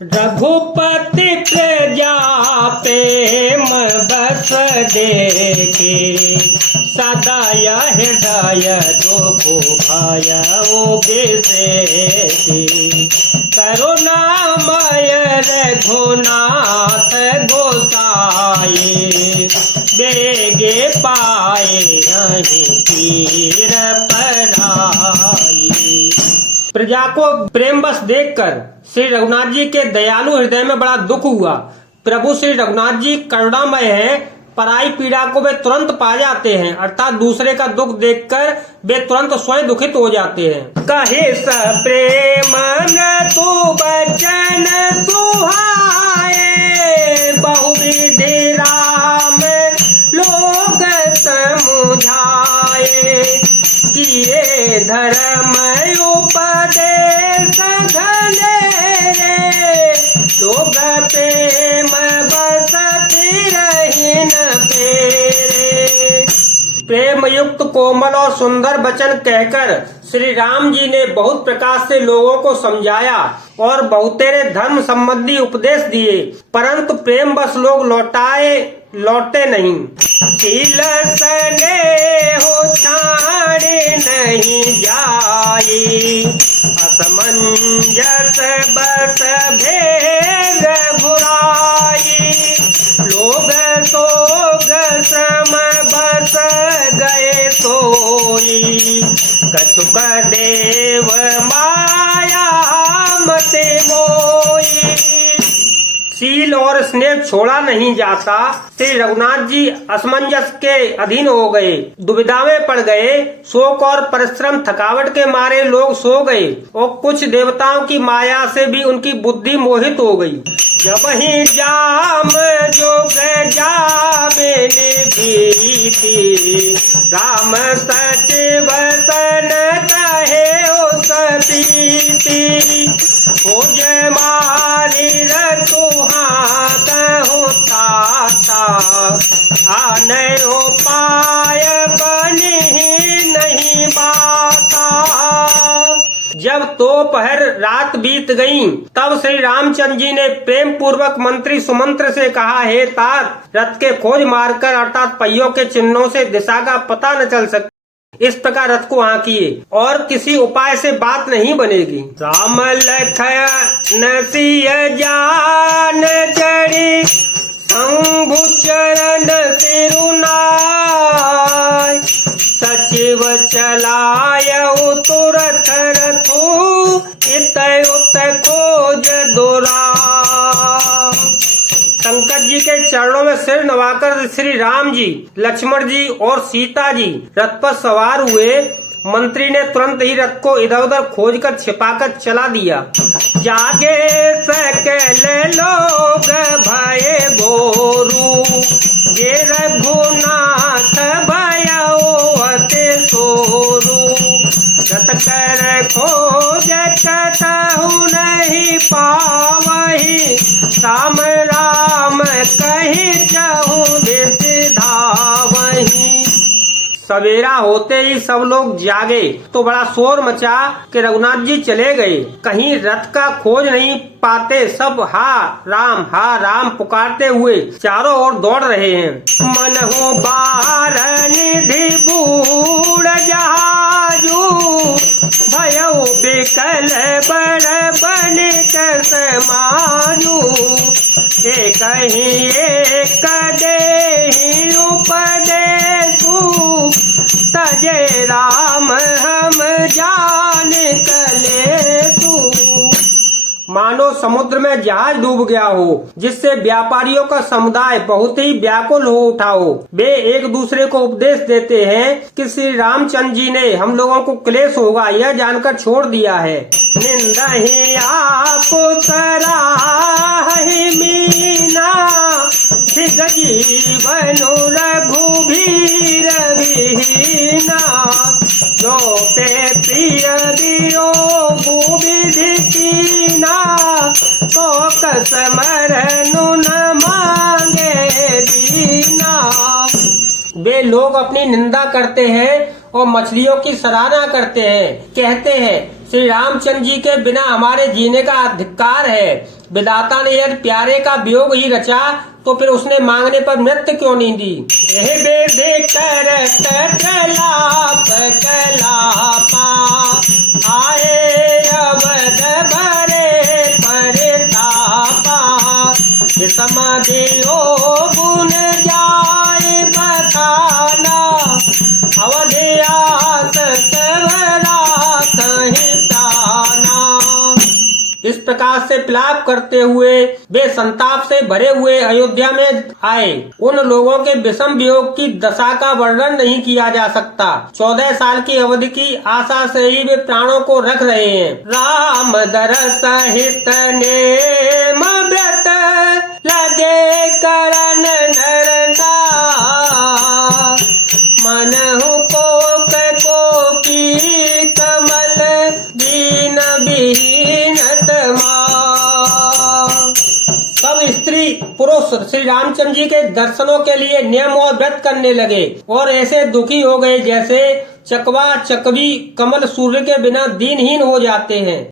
रघुपति प्रजा प्रेम बस देखे, सदा यह हृदय दुख भय बिसेखे। करुणामय रघुनाथ गोसाई, बेगे पाए यहीं पीर पराई। प्रजा को प्रेम बस देखकर श्री रघुनाथ जी के दयालु हृदय में बड़ा दुख हुआ। प्रभु श्री रघुनाथ जी करुणामय हैं, पराई पीड़ा को वे तुरंत पा जाते हैं, अर्थात दूसरे का दुख देखकर वे तुरंत स्वयं दुखित हो जाते हैं। कहे स प्रेम न तू बचन सुहाए, बहुविधि राम लोग समुझाए। किए धर्म उपदेश घनेरे, लोग प्रेम बस फिरहिन फेरे। प्रेम युक्त कोमल और सुंदर वचन कहकर श्री राम जी ने बहुत प्रकार से लोगों को समझाया और बहुतेरे धर्म संबंधी उपदेश दिए, परंतु प्रेम बस लोग लौटे नहीं। शील स्नेह छाड़े नहीं जाई, असमंजस बस भेद बुराई। लोग सोग सम बस गए सोई, कछुक देव माया मते मोई। शील और स्नेह छोड़ा नहीं जाता। श्री रघुनाथ जी असमंजस के अधीन हो गए, दुविधा में पड़ गए। शोक और परिश्रम थकावट के मारे लोग सो गए और कुछ देवताओं की माया से भी उनकी बुद्धि मोहित हो गई। जब ही जाम जोग जावे भीति, राम सचिव सन कहे ओ सतीति। खोज मारी रघुहात होता, आने उपाय बनी नहीं बाता। जब दोपहर रात बीत गई, तब श्री रामचंद्र जी ने प्रेम पूर्वक मंत्री सुमंत्र से कहा, हे तात, रथ के खोज मारकर अर्थात पहियों के चिन्हों से दिशा का पता न चल सकता। इस प्रकार रथ को हाँकिए और किसी उपाय से बात नहीं बनेगी। राम लखन सिय जान चढ़ी, शंभु चरण सिरुनाय। सचिव चलाय तुरथ रथु, इत उत खोज दोरा। शंकर जी के चरणों में सिर नवाकर श्री राम जी, लक्ष्मण जी और सीता जी रथ पर सवार हुए। मंत्री ने तुरंत ही रथ को इधर उधर खोजकर छिपाकर चला दिया। जागे सकल लोग भये घोरू, ये रघुनाथ भयो अति सोरू। रथ कर खोज कतहु नहीं पावही, राम राम कही चहु दिस धावही। सवेरा होते ही सब लोग जागे तो बड़ा शोर मचा कि रघुनाथ जी चले गए, कहीं रथ का खोज नहीं पाते। सब हा राम पुकारते हुए चारों ओर दौड़ रहे हैं। मन हो बाहर निधि बूढ़ जहाजू, भयो बिकल बड़ बनिक समाजू। एक ही एक देहि उपदेशु, तजे राम हम जान कलेसु। मानो समुद्र में जहाज डूब गया हो, जिससे व्यापारियों का समुदाय बहुत ही व्याकुल हो उठा हो। वे एक दूसरे को उपदेश देते हैं कि श्री रामचंद्र जी ने हम लोगों को क्लेश होगा यह जानकर छोड़ दिया है। निंदहि आप सराहि मीना, धिग जीवन रघुबीर विहीना। जो पे प्रिय वियोगु विधि कीना, तो कसमरनु न मांगे दीना। वे लोग अपनी निंदा करते हैं और मछलियों की सराहना करते हैं, कहते हैं श्री रामचंद्र जी के बिना हमारे जीने का अधिकार है। विधाता ने यदि प्यारे का वियोग ही रचा तो फिर उसने मांगने पर मृत्यु क्यों नहीं दी। आए अवध भरे परितापा, विषम गुण जाए बताना, अवधयास सबरा कहीं प्राणा। इस प्रकार से विलाप करते हुए वे संताप से भरे हुए अयोध्या में आए। उन लोगों के विषम वियोग की दशा का वर्णन नहीं किया जा सकता। 14 साल की अवधि की आशा से ही वे प्राणों को रख रहे हैं। राम दरस सहित नेम व्रत लगे करन नरना, मनहु कोपी कमल दीन विहीन। सब स्त्री पुरुष श्री रामचंद्र जी के दर्शनों के लिए नियम और व्रत करने लगे और ऐसे दुखी हो गए जैसे चकवा चकवी कमल सूर्य के बिना दीनहीन हो जाते हैं।